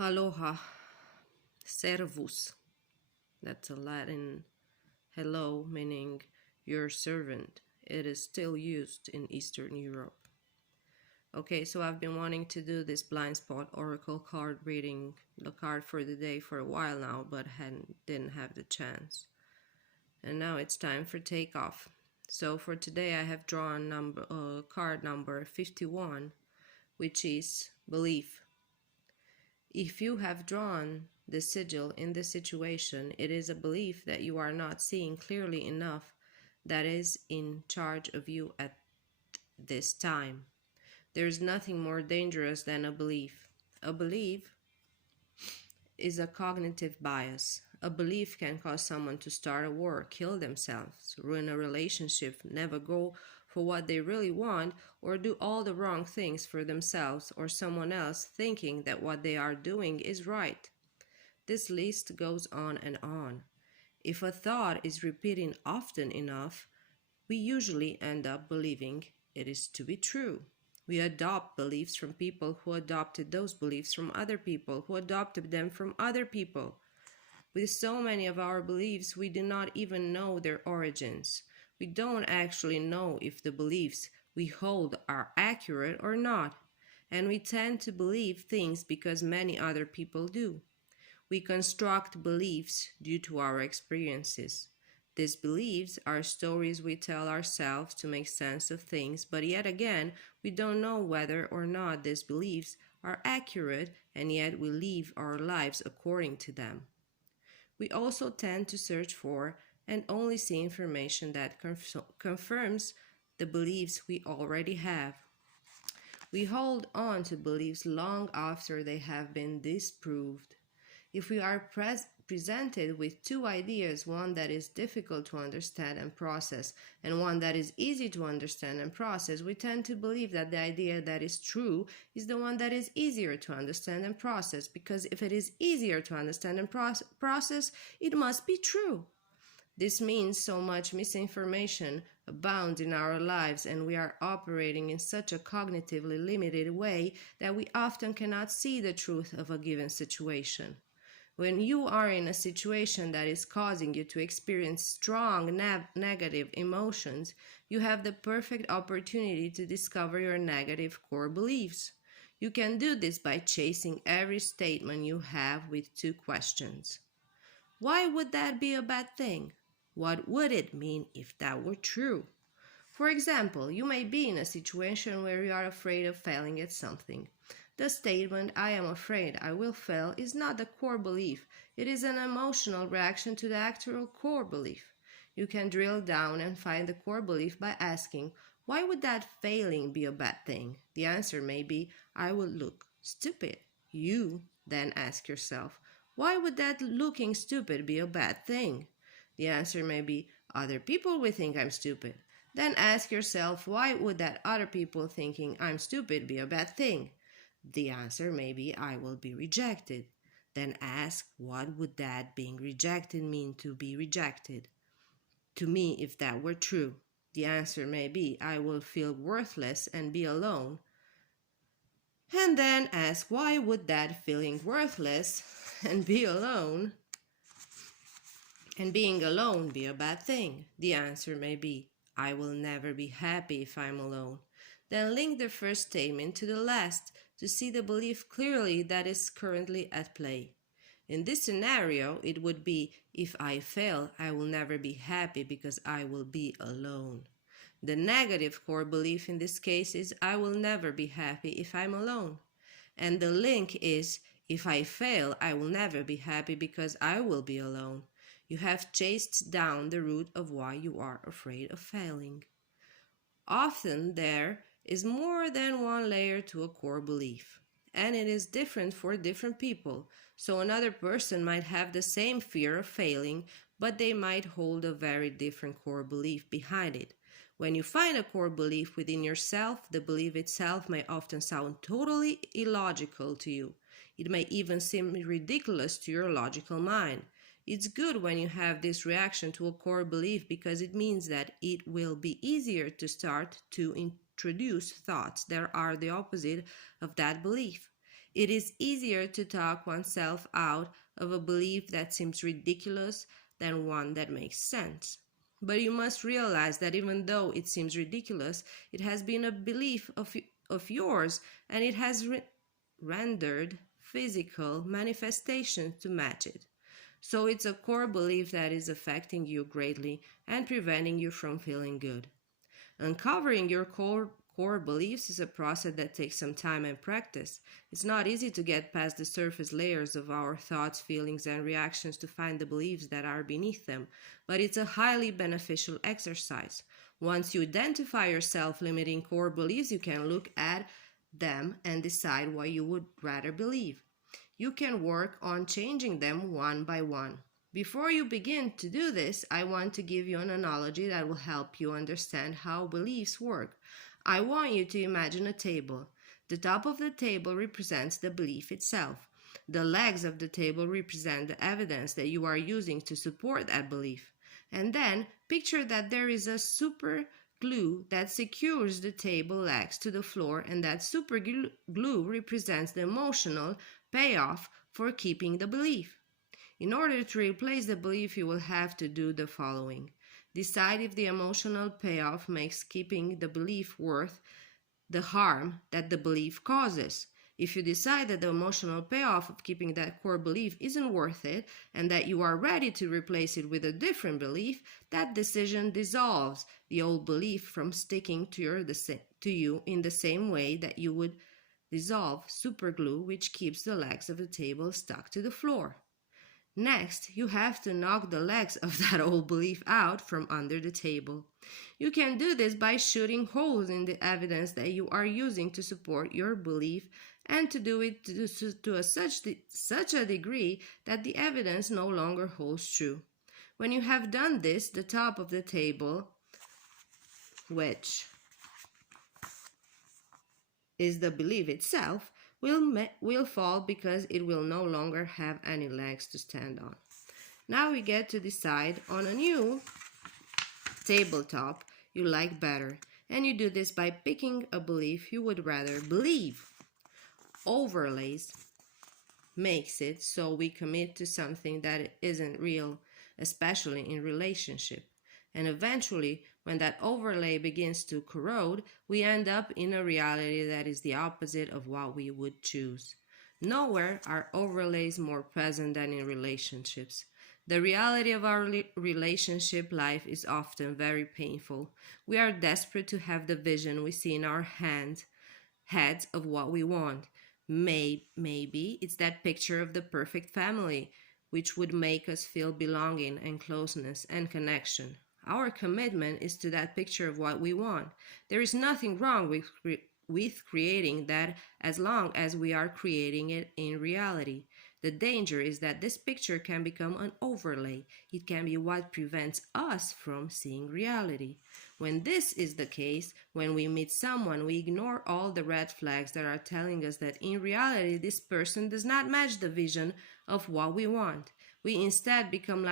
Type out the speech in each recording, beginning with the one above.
Aloha, servus. That's a Latin hello, meaning your servant. It is still used in Eastern Europe. Okay, so I've been wanting to do this blind spot oracle card reading, the card for the day, for a while now, but didn't have the chance. And now it's time for takeoff. So for today I have drawn card number 51, which is belief. If you have drawn the sigil in this situation, it is a belief that you are not seeing clearly enough that is in charge of you at this time. There is nothing more dangerous than a belief. A belief is a cognitive bias. A belief can cause someone to start a war, kill themselves, ruin a relationship, never go for what they really want, or do all the wrong things for themselves or someone else, thinking that what they are doing is right. This list goes on and on. If a thought is repeating often enough, we usually end up believing it is to be true. We adopt beliefs from people who adopted those beliefs from other people, who adopted them from other people. With so many of our beliefs, we do not even know their origins. We don't actually know if the beliefs we hold are accurate or not, and we tend to believe things because many other people do. We construct beliefs due to our experiences. These beliefs are stories we tell ourselves to make sense of things, but yet again, we don't know whether or not these beliefs are accurate, and yet we live our lives according to them. We also tend to search for and only see information that confirms the beliefs we already have. We hold on to beliefs long after they have been disproved. If we are presented with two ideas, one that is difficult to understand and process, and one that is easy to understand and process, we tend to believe that the idea that is true is the one that is easier to understand and process, because if it is easier to understand and process, it must be true. This means so much misinformation abounds in our lives, and we are operating in such a cognitively limited way that we often cannot see the truth of a given situation. When you are in a situation that is causing you to experience strong negative emotions, you have the perfect opportunity to discover your negative core beliefs. You can do this by chasing every statement you have with two questions. Why would that be a bad thing? What would it mean if that were true? For example, you may be in a situation where you are afraid of failing at something. The statement, I am afraid I will fail, is not the core belief. It is an emotional reaction to the actual core belief. You can drill down and find the core belief by asking, why would that failing be a bad thing? The answer may be, I would look stupid. You then ask yourself, why would that looking stupid be a bad thing? The answer may be, other people will think I'm stupid. Then ask yourself, why would that other people thinking I'm stupid be a bad thing? The answer may be, I will be rejected. Then ask, what would that being rejected mean to be rejected? To me, if that were true. The answer may be, I will feel worthless and be alone. And then ask, why would that feeling worthless and be alone and being alone be a bad thing? The answer may be, I will never be happy if I'm alone. Then link the first statement to the last to see the belief clearly that is currently at play. In this scenario, it would be, if I fail, I will never be happy because I will be alone. The negative core belief in this case is, I will never be happy if I'm alone. And the link is, if I fail, I will never be happy because I will be alone. You have chased down the root of why you are afraid of failing. Often there is more than one layer to a core belief, and it is different for different people. So another person might have the same fear of failing, but they might hold a very different core belief behind it. When you find a core belief within yourself, the belief itself may often sound totally illogical to you. It may even seem ridiculous to your logical mind. It's good when you have this reaction to a core belief because it means that it will be easier to start to introduce thoughts that are the opposite of that belief. It is easier to talk oneself out of a belief that seems ridiculous than one that makes sense. But you must realize that even though it seems ridiculous, it has been a belief of yours, and it has rendered physical manifestations to match it. So it's a core belief that is affecting you greatly and preventing you from feeling good. Uncovering your core beliefs is a process that takes some time and practice. It's not easy to get past the surface layers of our thoughts, feelings, and reactions to find the beliefs that are beneath them, but it's a highly beneficial exercise. Once you identify your self limiting core beliefs, you can look at them and decide what you would rather believe. You can work on changing them one by one. Before you begin to do this, I want to give you an analogy that will help you understand how beliefs work. I want you to imagine a table. The top of the table represents the belief itself. The legs of the table represent the evidence that you are using to support that belief. And then picture that there is a super glue that secures the table legs to the floor, and that super glue represents the emotional payoff for keeping the belief. In order to replace the belief, you will have to do the following. Decide if the emotional payoff makes keeping the belief worth the harm that the belief causes. If you decide that the emotional payoff of keeping that core belief isn't worth it, and that you are ready to replace it with a different belief, that decision dissolves the old belief from sticking to you in the same way that you would dissolve superglue, which keeps the legs of the table stuck to the floor. Next, you have to knock the legs of that old belief out from under the table. You can do this by shooting holes in the evidence that you are using to support your belief, and to do it to such a degree that the evidence no longer holds true. When you have done this, the top of the table, which is the belief itself, will fall because it will no longer have any legs to stand on. Now we get to decide on a new tabletop you like better, and you do this by picking a belief you would rather believe. Overlays makes it so we commit to something that isn't real, especially in relationship. And eventually, when that overlay begins to corrode, we end up in a reality that is the opposite of what we would choose. Nowhere are overlays more present than in relationships. The reality of our relationship life is often very painful. We are desperate to have the vision we see in our heads of what we want. Maybe it's that picture of the perfect family, which would make us feel belonging and closeness and connection. Our commitment is to that picture of what we want. There is nothing wrong with creating that as long as we are creating it in reality. The danger is that this picture can become an overlay. It can be what prevents us from seeing reality. When this is the case, when we meet someone, we ignore all the red flags that are telling us that in reality this person does not match the vision of what we want. We instead become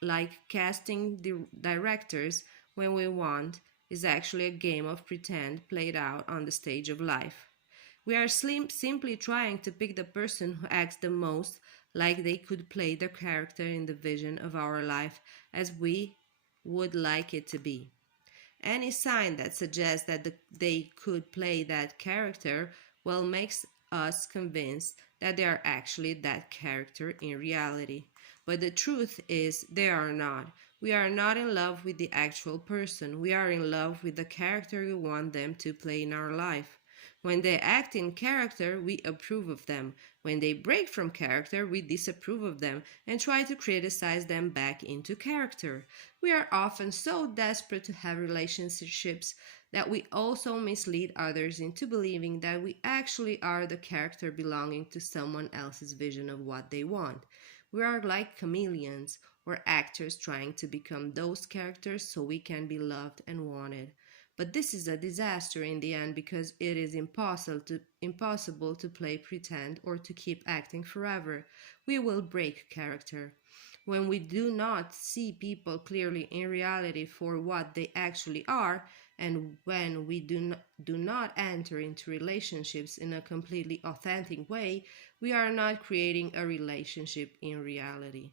like casting directors when we want is actually a game of pretend played out on the stage of life. We are simply trying to pick the person who acts the most like they could play the character in the vision of our life as we would like it to be. Any sign that suggests that they could play that character well makes us convinced that they are actually that character in reality. But the truth is they are not. We are not in love with the actual person. We are in love with the character we want them to play in our life. When they act in character, we approve of them. When they break from character, we disapprove of them and try to criticize them back into character. We are often so desperate to have relationships that we also mislead others into believing that we actually are the character belonging to someone else's vision of what they want. We are like chameleons or actors trying to become those characters so we can be loved and wanted. But this is a disaster in the end because it is impossible to play pretend or to keep acting forever. We will break character. When we do not see people clearly in reality for what they actually are, And when we do not enter into relationships in a completely authentic way, we are not creating a relationship in reality.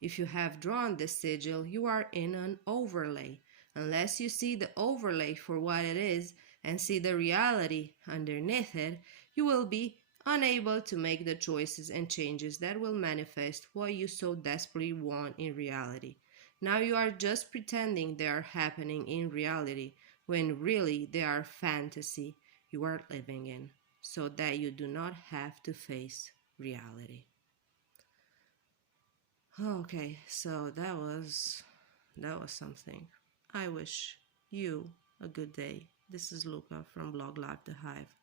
If you have drawn the sigil, you are in an overlay. Unless you see the overlay for what it is and see the reality underneath it, you will be unable to make the choices and changes that will manifest what you so desperately want in reality. Now you are just pretending they are happening in reality when really they are fantasy you are living in, so that you do not have to face reality. Okay, so that was something. I wish you a good day. This is Luca from Blog Live the Hive.